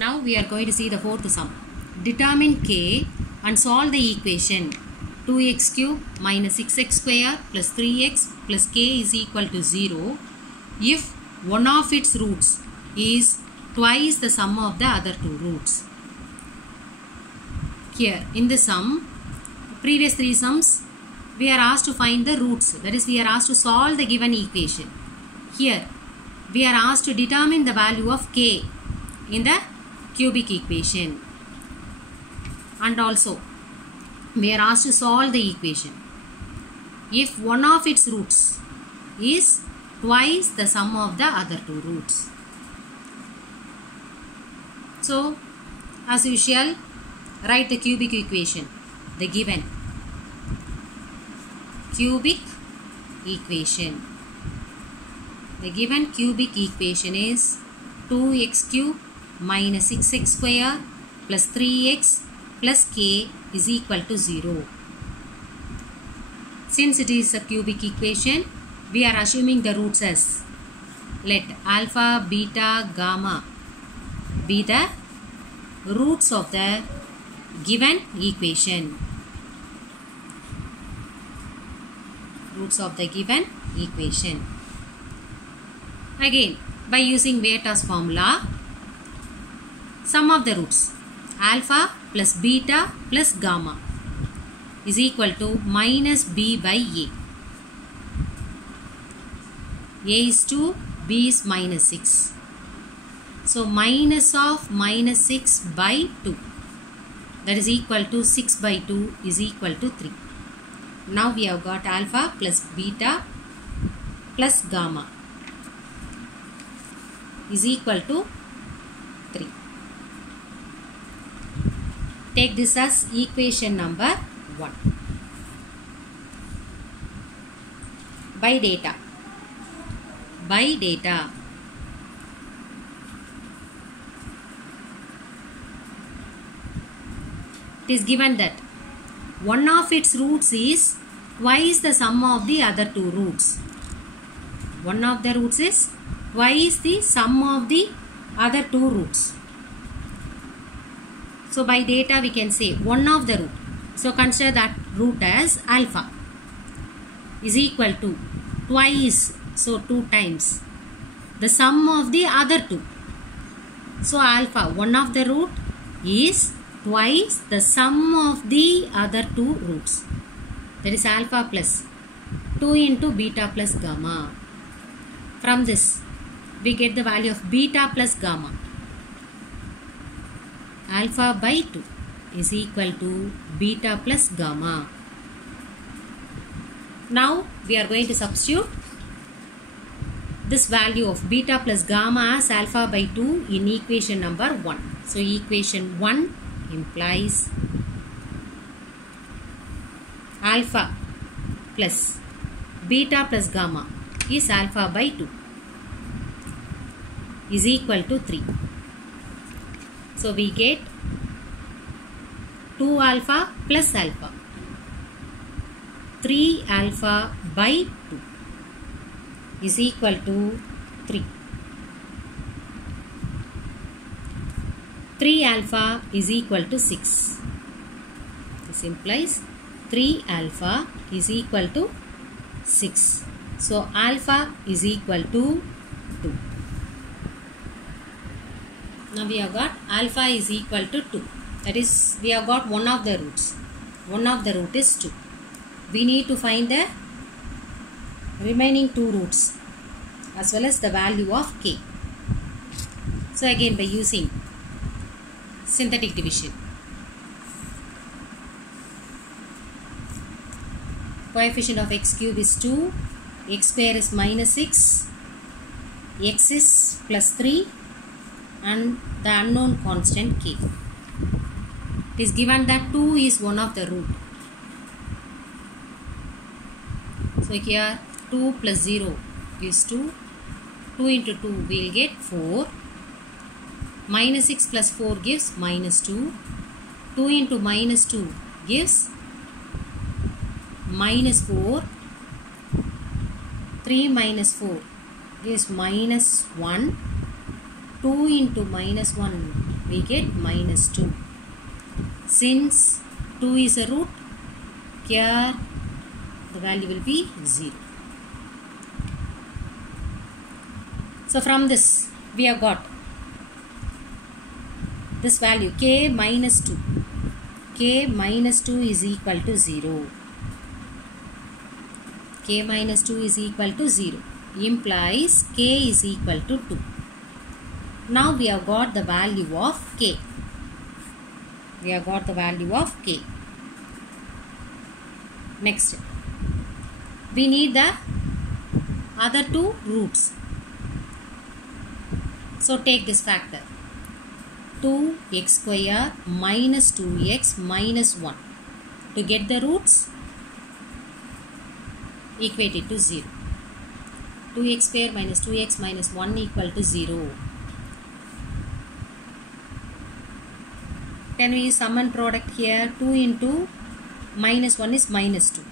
Now we are going to see the fourth sum. Determine k and solve the equation 2x cube minus 6x square plus 3x plus k is equal to 0 if one of its roots is twice the sum of the other two roots. Here in the sum, previous three sums, we are asked to find the roots, that is we are asked to solve the given equation. Here we are asked to determine the value of k in the cubic equation, and also we are asked to solve the equation if one of its roots is twice the sum of the other two roots. So as usual, write the cubic equation, the given cubic equation. The given cubic equation is 2x cube minus 6x square plus 3x plus k is equal to 0. Since it is a cubic equation, we are assuming the roots as, let alpha, beta, gamma be the roots of the given equation. Roots of the given equation. Again, by using Veita's formula, sum of the roots alpha plus beta plus gamma is equal to minus b by a. A is 2, b is minus 6. So minus of minus 6 by 2, that is equal to 6 by 2 is equal to 3. Now we have got alpha plus beta plus gamma is equal to 3. Take this as equation number 1. By data. By data. It is given that one of its roots is twice the sum of the other two roots. One of the roots is twice the sum of the other two roots. So by data we can say one of the root. So consider that root as alpha is equal to twice, so 2 times the sum of the other two. So alpha, one of the root, is twice the sum of the other two roots. That is alpha plus 2 into beta plus gamma. From this we get the value of beta plus gamma. Alpha by 2 is equal to beta plus gamma. Now we are going to substitute this value of beta plus gamma as alpha by 2 in equation number 1. So equation 1 implies alpha plus beta plus gamma is alpha by 2 is equal to 3. So we get 2 alpha plus alpha. 3 alpha by 2 is equal to 3. 3 alpha is equal to 6. This implies 3 alpha is equal to 6. So alpha is equal to 2. Now we have got alpha is equal to 2. That is, we have got one of the roots. One of the root is 2. We need to find the remaining two roots as well as the value of k. So again by using synthetic division. Coefficient of x cube is 2, x square is minus 6, x is plus 3 and the unknown constant k. It is given that 2 is one of the root. So here 2 plus 0 is 2. 2 into 2 we will get 4. Minus 6 plus 4 gives minus 2. 2 into minus 2 gives minus 4. 3 minus 4 gives minus 1. 2 into minus 1, we get minus 2. Since 2 is a root, here the value will be 0. So from this we have got this value k minus 2. K minus 2 is equal to 0. K minus 2 is equal to 0 implies k is equal to 2. Now we have got the value of k. We have got the value of k. Next, we need the other two roots. So take this factor 2x square minus 2x minus 1. To get the roots, equate it to 0. 2x square minus 2x minus 1 equal to 0. Can we use sum and product here? 2 into minus 1 is minus 2.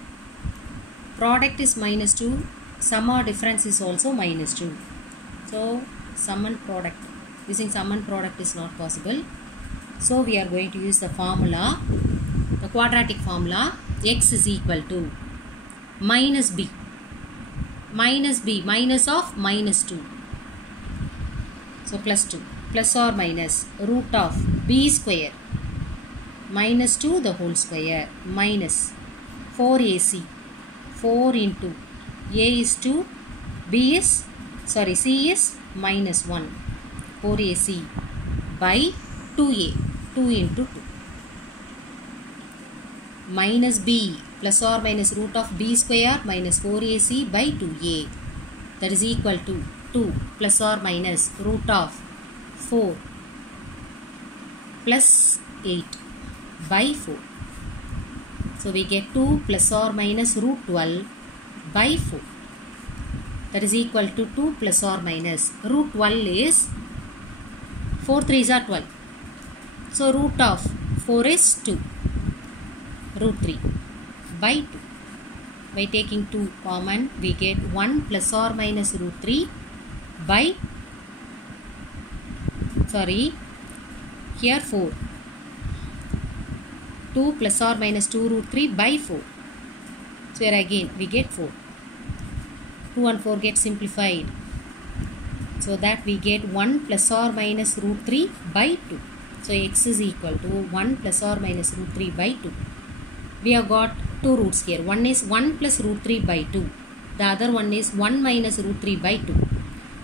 Product is minus 2. Sum or difference is also minus 2. So sum and product. Using sum and product is not possible. So we are going to use the formula, the quadratic formula. X is equal to minus b. Minus b, minus of minus 2. So plus 2. Plus or minus root of b square minus 2 the whole square minus 4ac. 4 into a is 2, c is minus 1. 4ac by 2a. 2 into 2. Minus b plus or minus root of b square minus 4ac by 2a. That is equal to 2 plus or minus root of 4 plus 8 by 4. So we get 2 plus or minus root 12 by 4. That is equal to 2 plus or minus root 12 is 4 3s are 12. So root of 4 is 2. Root 3 by 2. By taking 2 common, we get 1 plus or minus root 3 by, here 4. 2 plus or minus 2 root 3 by 4. So here again we get 4. 2 and 4 get simplified. So that we get 1 plus or minus root 3 by 2. So x is equal to 1 plus or minus root 3 by 2. We have got two roots here. One is 1 plus root 3 by 2. The other one is 1 minus root 3 by 2.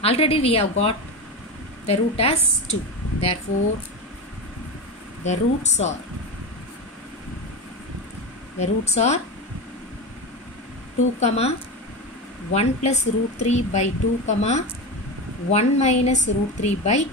Already we have got the root as 2. Therefore, the roots are 2, 1 plus root 3 by 2, 1 minus root 3 by 2.